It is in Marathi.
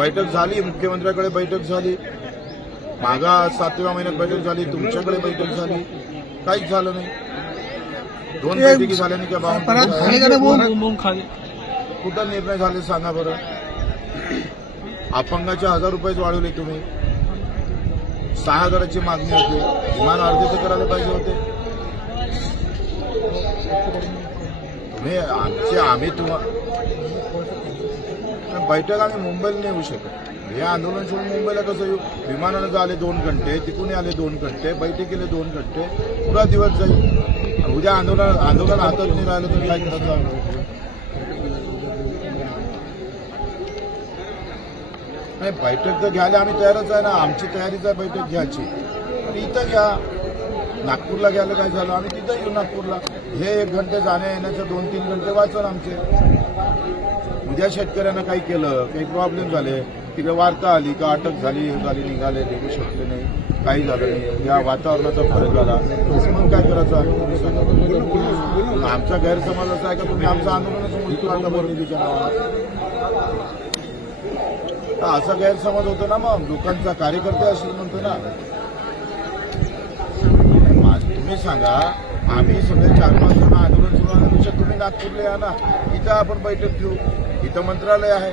बैठक झाली, मुख्यमंत्र्याकडे बैठक झाली, मागा 7व्या महिन्यात बैठक झाली, तुमच्याकडे बैठक झाली, काहीच झालं नाही. 2 बैठकी झाल्या नाही का? कुठं निर्णय झाले सांगा बरं. अपंगाचे 1000 रुपयेच वाढवले तुम्ही. 6000ची मागणी होती, विमान अर्धे तर करायला पाहिजे होते तुम्ही. आम्ही बैठक आम्ही मुंबईला नाही येऊ शकत. हे आंदोलन सोडून मुंबईला कसं येऊ? विमानानं आले 2 घंटे, तिकडून आले 2 घंटे, बैठकीले 2 घंटे, पुरा दिवस जाईल. उद्या आंदोलन हातात नाही राहिलं तर काय करायचं? नाही, बैठक तर घ्यायला आम्ही तयारच आहे ना. आमची तयारीच आहे बैठक घ्यायची. इथं घ्या. नागपूरला घ्यायला काय झालं? आम्ही तिथं येऊ नागपूरला. हे 1 घंटे जाण्या येण्याचे 2-3 घंटे वाचन आमचे. उद्या शेतकऱ्यांना काही केलं, काही प्रॉब्लेम झाले, तिकडे वार्ता आली का अटक झाली, हे झाली, निघाले, देऊ शकले नाही, काही झालं नाही, या वातावरणाचा फरक झाला, मग काय करायचं? आमचा गैरसमज असा आहे का तुम्ही आमचं आंदोलनच मुलगी आता बरोबरीच्या नावावर. असा गैरसमज होतो ना. मग लोकांचा कार्यकर्ते असेल म्हणतो ना. तुम्ही सांगा, आम्ही सगळे 4-5 जण आंदोलन सुरू होण्यापेक्षा तुम्ही नागपूरला या ना. इथं आपण बैठक घेऊ. इथं मंत्रालय आहे.